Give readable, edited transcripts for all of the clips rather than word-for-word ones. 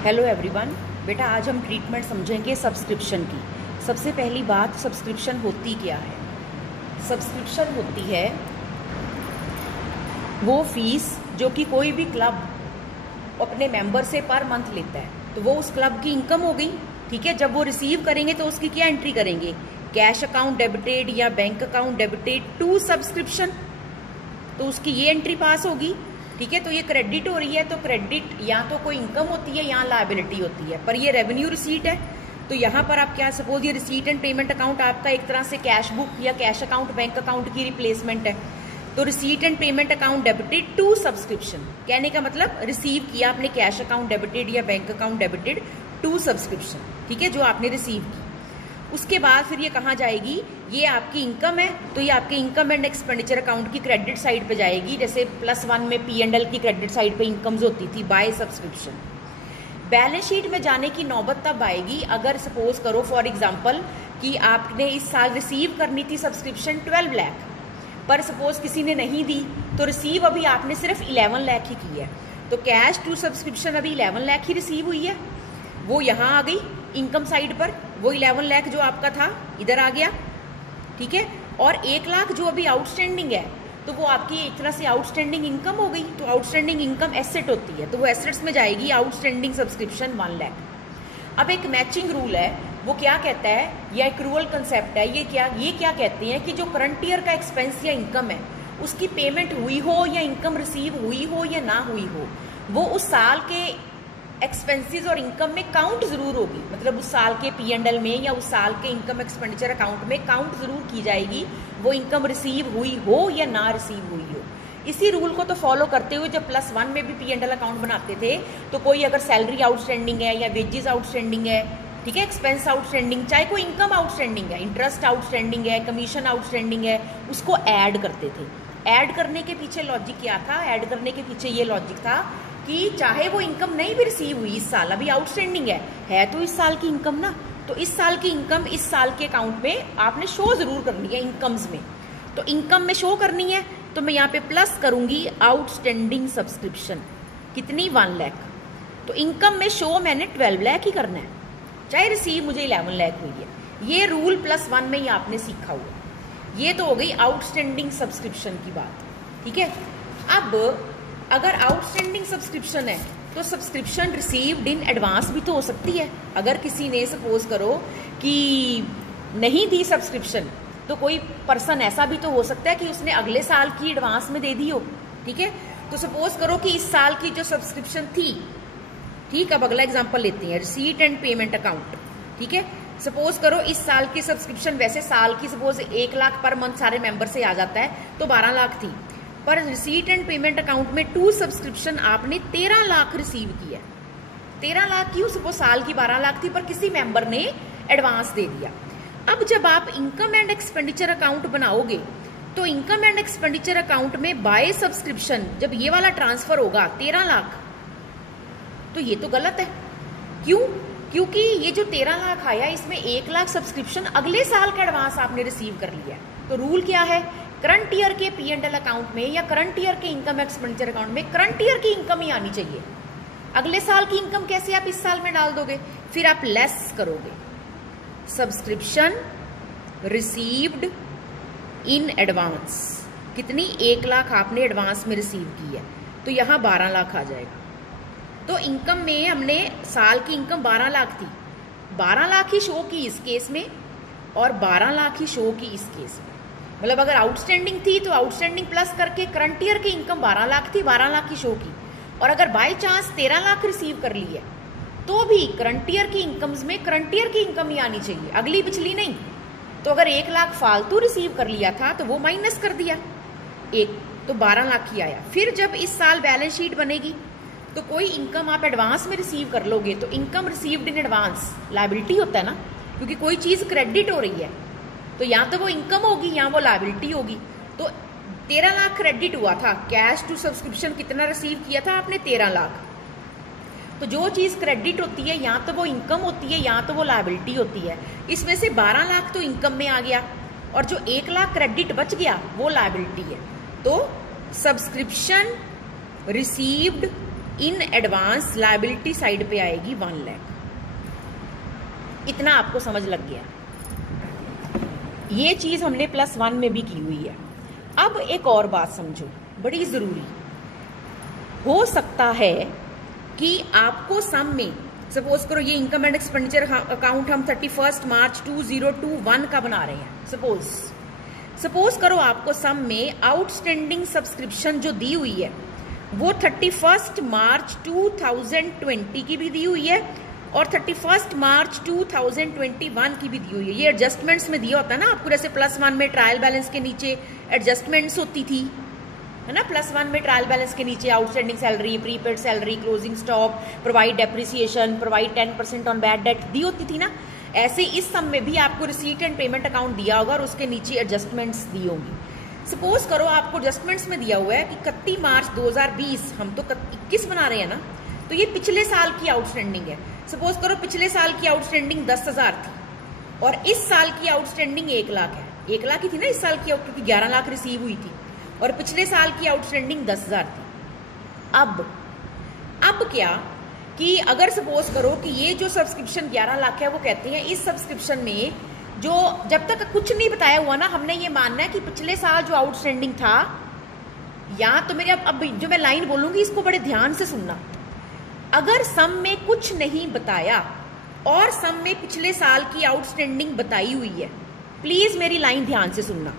Hello everyone. बेटा आज हम ट्रीटमेंट समझेंगे सब्सक्रिप्शन की। सबसे पहली बात, सब्सक्रिप्शन होती क्या है? सब्सक्रिप्शन होती है वो फीस जो कि कोई भी क्लब अपने मेंबर से पर मंथ लेता है, तो वो उस क्लब की इनकम हो गई। ठीक है, जब वो रिसीव करेंगे तो उसकी क्या एंट्री करेंगे? कैश अकाउंट डेबिटेड या bank account debited to subscription, तो उसकी ये एंट्री पास होगी। ठीक है, तो ये क्रेडिट हो रही है, तो क्रेडिट या तो कोई इनकम होती है या लायबिलिटी होती है, पर ये रेवेन्यू रिसीट है। तो यहाँ पर आप क्या, सपोज ये रिसीट एंड पेमेंट अकाउंट आपका एक तरह से कैश बुक या कैश अकाउंट बैंक अकाउंट की रिप्लेसमेंट है। तो receipt and payment account debited to subscription, कहने का मतलब रिसीव किया आपने कैश अकाउंट डेबिटेड या bank account debited to subscription. ठीक है, जो आपने रिसीव की, उसके बाद फिर ये कहाँ जाएगी? ये आपकी इनकम है, तो ये आपके इनकम एंड एक्सपेंडिचर अकाउंट की क्रेडिट साइड पे जाएगी। जैसे +1 में P&L की क्रेडिट साइड पे इनकम्स होती थी बाय सब्सक्रिप्शन। बैलेंस शीट में जाने की नौबत तब आएगी अगर सपोज करो फॉर एग्जांपल कि आपने इस साल रिसीव करनी थी सब्सक्रिप्शन 12 लाख, पर सपोज किसी ने नहीं दी, तो रिसीव अभी आपने सिर्फ 11 लाख ही की है। तो कैश टू सब्सक्रिप्शन अभी 11 लाख ही रिसीव हुई है, वो यहाँ आ गई इनकम साइड पर। वो 11 लाख जो आपका था इधर आ गया। ठीक है, और 1 लाख जो अभी आउटस्टैंडिंग है, तो वो आपकी एक तरह से आउटस्टैंडिंग इनकम हो गई। तो आउटस्टैंडिंग इनकम एसेट होती है, तो वो एसेट्स में जाएगी आउटस्टैंडिंग सब्सक्रिप्शन 1 लाख। अब एक मैचिंग रूल है, वो क्या कहता है, या एक्रूअल कंसेप्ट है, ये क्या कहते हैं कि जो करंट ईयर का एक्सपेंस या इनकम है उसकी पेमेंट हुई हो या इनकम रिसीव हुई हो या ना हुई हो, वो उस साल के एक्सपेंसेस और इनकम में काउंट जरूर होगी। मतलब उस साल के P&L में या उस साल के इनकम एक्सपेंडिचर अकाउंट में काउंट जरूर की जाएगी, वो इनकम रिसीव हुई हो या ना रिसीव हुई हो। इसी रूल को तो फॉलो करते हुए जब +1 में भी P&L अकाउंट बनाते थे, तो कोई अगर सैलरी आउटस्टैंडिंग है या वेजेस आउटस्टैंडिंग है, ठीक है, एक्सपेंस आउटस्टैंडिंग, चाहे कोई इनकम आउटस्टैंडिंग है, इंटरेस्ट आउटस्टैंडिंग है, कमीशन आउटस्टैंडिंग है, उसको ऐड करते थे। ऐड करने के पीछे लॉजिक क्या था? ऐड करने के पीछे ये लॉजिक था कि चाहे वो इनकम नहीं भी रिसीव हुई इस साल, अभी आउटस्टैंडिंग है तो इस साल की इनकम ना, तो इस साल की इनकम इस साल के अकाउंट में आपने शो जरूर करनी है इनकम्स में। तो इनकम में शो करनी है, तो मैं यहाँ पे प्लस करूंगी आउटस्टैंडिंग सब्सक्रिप्शन, कितनी? 1 लाख। तो इनकम में शो मैंने 12 लाख ही करना है, चाहे रिसीव मुझे 11 लाख हुई है। ये रूल +1 में ही आपने सीखा हुआ। ये तो हो गई आउटस्टैंडिंग सब्सक्रिप्शन की बात। ठीक है, अब अगर आउटस्टैंडिंग सब्सक्रिप्शन है तो सब्सक्रिप्शन रिसीव्ड इन एडवांस भी तो हो सकती है। अगर किसी ने सपोज करो कि नहीं दी सब्सक्रिप्शन, तो कोई पर्सन ऐसा भी तो हो सकता है कि उसने अगले साल की एडवांस में दे दी हो। ठीक है, तो सपोज करो कि इस साल की जो सब्सक्रिप्शन थी, ठीक, अब अगला एग्जांपल लेते हैं, रिसीट एंड पेमेंट अकाउंट। ठीक है, सपोज करो इस साल की सब्सक्रिप्शन, वैसे साल की सपोज 1 लाख पर मंथ सारे मेंबर से आ जाता है, तो 12 लाख थी, पर रिसीट एंड पेमेंट अकाउंट में टू सब्सक्रिप्शन आपने 13 लाख रिसीव किया। 13 लाख की, सपोज साल की 12 लाख थी, पर किसी मेंबर ने एडवांस दे दिया। अब जब आप इनकम एंड एक्सपेंडिचर अकाउंट बनाओगे, तो इनकम एंड एक्सपेंडिचर अकाउंट में बाय सब्सक्रिप्शन जब ये वाला ट्रांसफर होगा 13 लाख, तो ये तो गलत है। क्यों? क्योंकि ये जो 13 लाख आया, इसमें 1 लाख सब्सक्रिप्शन अगले साल का एडवांस आपने रिसीव कर लिया। तो रूल क्या है? करंट ईयर के P&L अकाउंट में या करंट ईयर के इनकम एक्सपेंडिचर अकाउंट में करंट ईयर की इनकम ही आनी चाहिए। अगले साल की इनकम कैसे आप इस साल में डाल दोगे? फिर आप लेस करोगे। सब्सक्रिप्शन रिसीव्ड इन एडवांस, कितनी? 1 लाख आपने एडवांस में रिसीव की है, तो यहाँ 12 लाख आ जाएगा। तो इनकम में हमने साल की इनकम 12 लाख थी, 12 लाख ही शो की इस केस में और 12 लाख ही शो की इस केस में। मतलब अगर आउटस्टैंडिंग थी तो आउटस्टैंडिंग प्लस करके करंट ईयर की इनकम 12 लाख थी, 12 लाख की शो की। और अगर बाय चांस 13 लाख रिसीव कर ली है, तो भी करंट ईयर की इनकम्स में करंट ईयर की इनकम ही आनी चाहिए, अगली पिछली नहीं। तो अगर 1 लाख फालतू रिसीव कर लिया था तो वो माइनस कर दिया एक, तो 12 लाख ही आया। फिर जब इस साल बैलेंस शीट बनेगी, तो कोई इनकम आप एडवांस में रिसीव कर लोगे, तो income received in advance liability होता है ना, क्योंकि कोई चीज क्रेडिट हो रही है, तो या तो वो इनकम होगी या वो लायबिलिटी होगी। तो 13 लाख क्रेडिट हुआ था, कैश टू सब्सक्रिप्शन कितना रिसीव किया था आपने? 13 लाख। तो जो चीज क्रेडिट होती है या तो वो इनकम होती है या तो वो लायबिलिटी होती है। इसमें से 12 लाख तो इनकम में आ गया और जो 1 लाख क्रेडिट बच गया वो लायबिलिटी है। तो subscription received in advance liability side पे आएगी 1 लाख। इतना आपको समझ लग गया। ये चीज हमने +1 में भी की हुई है। अब एक और बात समझो, बड़ी जरूरी। हो सकता है कि आपको सम में, सपोज करो ये इनकम एंड एक्सपेंडिचर अकाउंट हम 31 मार्च 2021 का बना रहे हैं। सपोज करो आपको सम में आउटस्टैंडिंग सब्सक्रिप्शन जो दी हुई है वो 31 मार्च 2020 की भी दी हुई है और 31 मार्च 2021 की भी दी हुई है। ये एडजस्टमेंट्स में दिया होता है ना आपको, जैसे +1 में ट्रायल बैलेंस के नीचे एडजस्टमेंट्स होती थी, है ना। +1 में ट्रायल बैलेंस के नीचे outstanding salary, prepaid salary, closing stock, provide depreciation, provide 10% on bad debt दी होती थी ना। ऐसे इस सम में भी आपको रिसीट एंड पेमेंट अकाउंट दिया होगा और उसके नीचे एडजस्टमेंट्स दी होंगी। सपोज करो आपको एडजस्टमेंट्स में दिया हुआ है कि 31 मार्च 2020, हम तो 21 बना रहे हैं ना, तो ये पिछले साल की आउटस्टैंडिंग है। सपोज करो पिछले साल की आउटस्टैंडिंग 10,000 थी और इस साल की आउटस्टैंडिंग 1 लाख है। 1 लाख ही थी ना इस साल की, क्योंकि 11 लाख रिसीव हुई थी और पिछले साल की आउटस्टैंडिंग 10,000 थी। अब क्या कि अगर सपोज करो कि ये जो सब्सक्रिप्शन 11 लाख है, वो कहते हैं इस सब्सक्रिप्शन में जो जब तक कुछ नहीं बताया हुआ ना, हमने ये मानना है कि पिछले साल जो आउटस्टैंडिंग था, या तो मेरे अब जो मैं लाइन बोलूंगी इसको बड़े ध्यान से सुनना। अगर सम में कुछ नहीं बताया और सम में पिछले साल की आउटस्टैंडिंग बताई हुई है, प्लीज मेरी लाइन ध्यान से सुनना।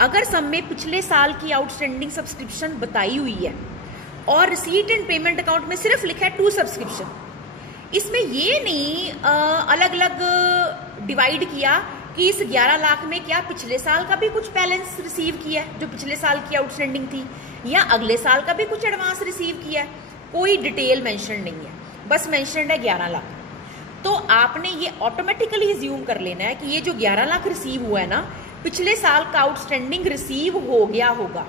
अगर सम में पिछले साल की आउटस्टैंडिंग सब्सक्रिप्शन बताई हुई है और रिसीट एंड पेमेंट अकाउंट में सिर्फ लिखा है 2 सब्सक्रिप्शन, इसमें ये नहीं अलग अलग डिवाइड किया कि इस 11 लाख में क्या पिछले साल का भी कुछ बैलेंस रिसीव किया है जो पिछले साल की आउटस्टैंडिंग थी, या अगले साल का भी कुछ एडवांस रिसीव किया है। कोई डिटेल मेंशन नहीं है, बस मेंशन्ड है 11 लाख। तो आपने ये ऑटोमेटिकली अज्यूम कर लेना है कि ये जो 11 लाख रिसीव हुआ है ना, पिछले साल का आउटस्टैंडिंग रिसीव हो गया होगा।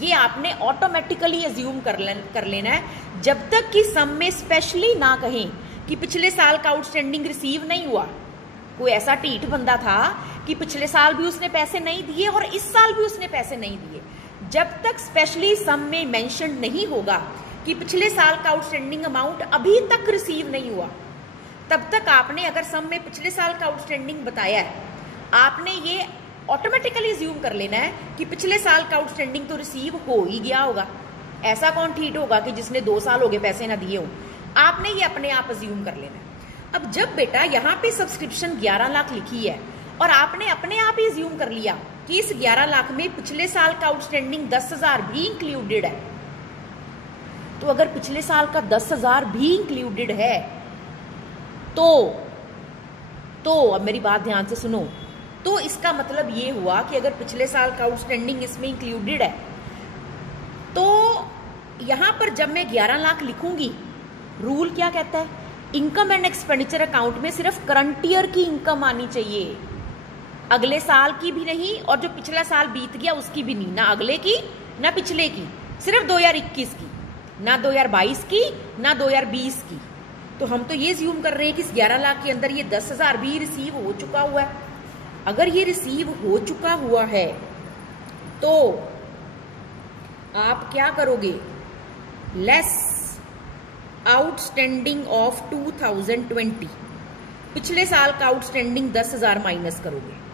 ये आपने ऑटोमेटिकली अज्यूम कर लेना है, जब तक कि सम में स्पेशली ना कहें कि पिछले साल का आउटस्टैंडिंग रिसीव नहीं हुआ। कोई ऐसा टीठ बंदा था कि पिछले साल भी उसने पैसे नहीं दिए और इस साल भी उसने पैसे नहीं दिए, जब तक स्पेशली सम में मेंशन नहीं होगा कि पिछले साल का आउटस्टैंडिंग अमाउंट अभी तक रिसीव नहीं हुआ, तब तक आपने अगर सम में पिछले साल का आउटस्टैंडिंग बताया है, आपने ये ऑटोमेटिकली अज्यूम कर लेना है कि पिछले साल का आउटस्टैंडिंग तो रिसीव हो ही गया होगा। ऐसा कौन ठीक होगा कि जिसने 2 साल हो गए पैसे ना दिए हों। आपने ये अपने आप अज्यूम कर लेना है। अब जब बेटा यहाँ पे सब्सक्रिप्शन 11 लाख लिखी है और आपने अपने आप ही अज्यूम कर लिया कि इस 11 लाख में पिछले साल का आउटस्टैंडिंग 10,000 भी इंक्लूडेड है, तो अगर पिछले साल का 10,000 भी इंक्लूडेड है तो अब मेरी बात ध्यान से सुनो, तो इसका मतलब ये हुआ कि अगर पिछले साल का आउटस्टैंडिंग इसमें इंक्लूडेड है, तो यहां पर जब मैं 11 लाख लिखूंगी, रूल क्या कहता है, इनकम एंड एक्सपेंडिचर अकाउंट में सिर्फ करंट ईयर की इनकम आनी चाहिए, अगले साल की भी नहीं और जो पिछला साल बीत गया उसकी भी नहीं, ना अगले की ना पिछले की, सिर्फ 2021 की, ना 2022 की ना 2020 की। तो हम तो ये ज्यूम कर रहे हैं कि इस 11 लाख के अंदर ये 10,000 भी रिसीव हो चुका हुआ है। अगर ये रिसीव हो चुका हुआ है तो आप क्या करोगे, लेस आउटस्टैंडिंग ऑफ 2020, पिछले साल का आउटस्टैंडिंग 10,000 माइनस करोगे।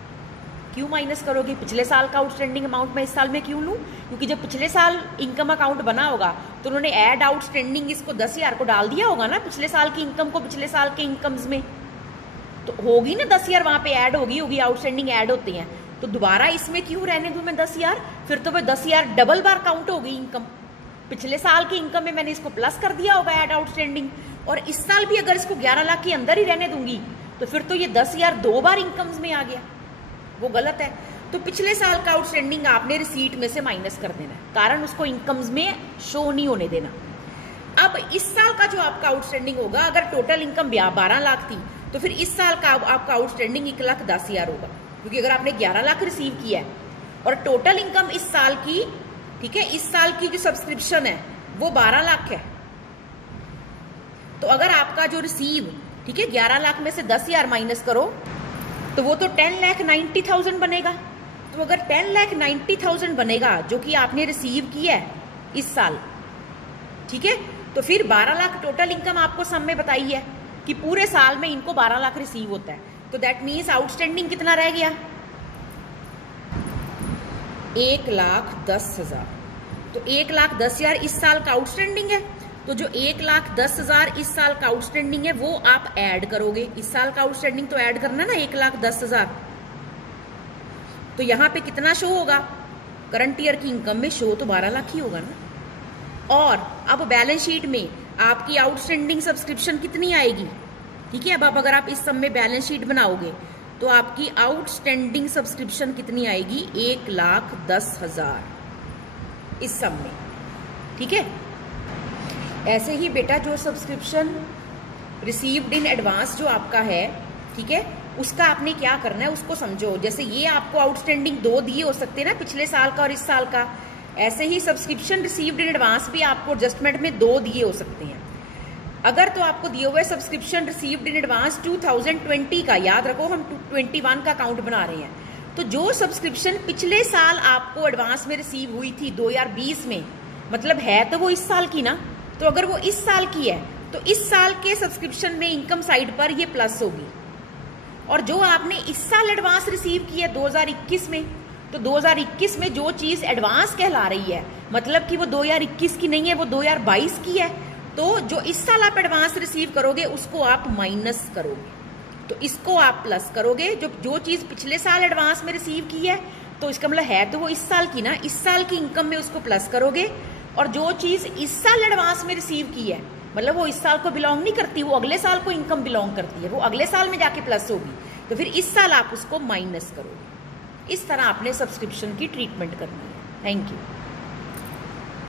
क्यों माइनस करोगे? पिछले साल का आउटस्टैंडिंग अमाउंट मैं इस साल में क्यों लूं? क्योंकि जब पिछले साल इनकम अकाउंट बना होगा तो उन्होंने ऐड आउटस्टैंडिंग इसको 10,000 को डाल दिया होगा ना, पिछले साल की इनकम को पिछले साल के इनकम्स में, तो होगी ना 10,000 वहां पे ऐड होगी आउटस्टैंडिंग ऐड होते हैं, तो दोबारा इसमें क्यों रहने दूं मैं 10,000? फिर तो वह 10,000 डबल बार काउंट होगी इनकम। पिछले साल की इनकम में मैंने इसको प्लस कर दिया होगा ऐड आउटस्टैंडिंग, और इस साल भी अगर इसको 11 लाख के अंदर ही रहने दूंगी तो फिर तो ये 10,000 2 बार इनकम्स में आ गया, वो गलत है। तो पिछले साल का आउटस्टैंडिंग आपने रिसीट में से माइनस कर देना है, कारण उसको इनकम्स में शो नहीं होने देना। अब इस साल का जो आपका आउटस्टैंडिंग होगा, अगर टोटल इनकम 12 लाख थी तो फिर इस साल का आपका आउटस्टैंडिंग 1,10,000 होगा, क्योंकि अगर आपने 11 लाख रिसीव किया है और टोटल इनकम इस साल की, ठीक है, इस साल की जो सब्सक्रिप्शन है वो 12 लाख है, तो अगर आपका जो रिसीव, ठीक है, 11 लाख में से 10,000 माइनस करो तो वो तो 10,90,000 बनेगा। तो अगर 10,90,000 बनेगा जो कि आपने रिसीव किया है इस साल, ठीक है, तो फिर 12 लाख टोटल इनकम आपको सम में बताई है कि पूरे साल में इनको 12 लाख रिसीव होता है, तो दैट मीन्स आउटस्टैंडिंग कितना रह गया? 1,10,000। तो 1,10,000 इस साल का आउटस्टैंडिंग है। तो जो 1,10,000 इस साल का आउटस्टैंडिंग है वो आप ऐड करोगे। इस साल का आउटस्टैंडिंग तो ऐड करना ना 1,10,000। तो यहां पे कितना शो होगा? करंट ईयर की इनकम में शो तो 12 लाख ही होगा ना। और अब बैलेंस शीट में आपकी आउटस्टैंडिंग सब्सक्रिप्शन कितनी आएगी? ठीक है, अब अगर आप इस सम में बैलेंस शीट बनाओगे तो आपकी आउटस्टैंडिंग सब्सक्रिप्शन कितनी आएगी? 1,10,000 इस सम में। ठीक है, ऐसे ही बेटा जो सब्सक्रिप्शन रिसीव्ड इन एडवांस जो आपका है, ठीक है, उसका आपने क्या करना है उसको समझो। जैसे ये आपको आउटस्टैंडिंग 2 दिए हो सकते हैं ना, पिछले साल का और इस साल का, ऐसे ही सब्सक्रिप्शन रिसीव्ड इन एडवांस भी आपको एडजस्टमेंट में 2 दिए हो सकते हैं। अगर तो आपको दिए हुए सब्सक्रिप्शन रिसीव्ड इन एडवांस 2020 का, याद रखो हम 21 का अकाउंट बना रहे हैं, तो जो सब्सक्रिप्शन पिछले साल आपको एडवांस में रिसीव हुई थी 2020 में, मतलब है तो वो इस साल की ना, तो अगर वो इस साल की है तो इस साल के सब्सक्रिप्शन में इनकम साइड पर ये प्लस होगी। और जो आपने इस साल एडवांस रिसीव की है 2021 में, तो 2021 में जो चीज एडवांस कहला रही है, मतलब कि वो 2021 की नहीं है, वो 2022 की है, तो जो इस साल आप एडवांस रिसीव करोगे उसको आप माइनस करोगे, तो इसको आप प्लस करोगे। जो चीज पिछले साल एडवांस में रिसीव की है तो इसका मतलब है तो वो इस साल की ना, इस साल की इनकम में उसको प्लस करोगे। और जो चीज इस साल एडवांस में रिसीव की है, मतलब वो इस साल को बिलोंग नहीं करती, वो अगले साल को इनकम बिलोंग करती है, वो अगले साल में जाके प्लस होगी, तो फिर इस साल आप उसको माइनस करोगे। इस तरह आपने सब्सक्रिप्शन की ट्रीटमेंट करनी है। Thank you.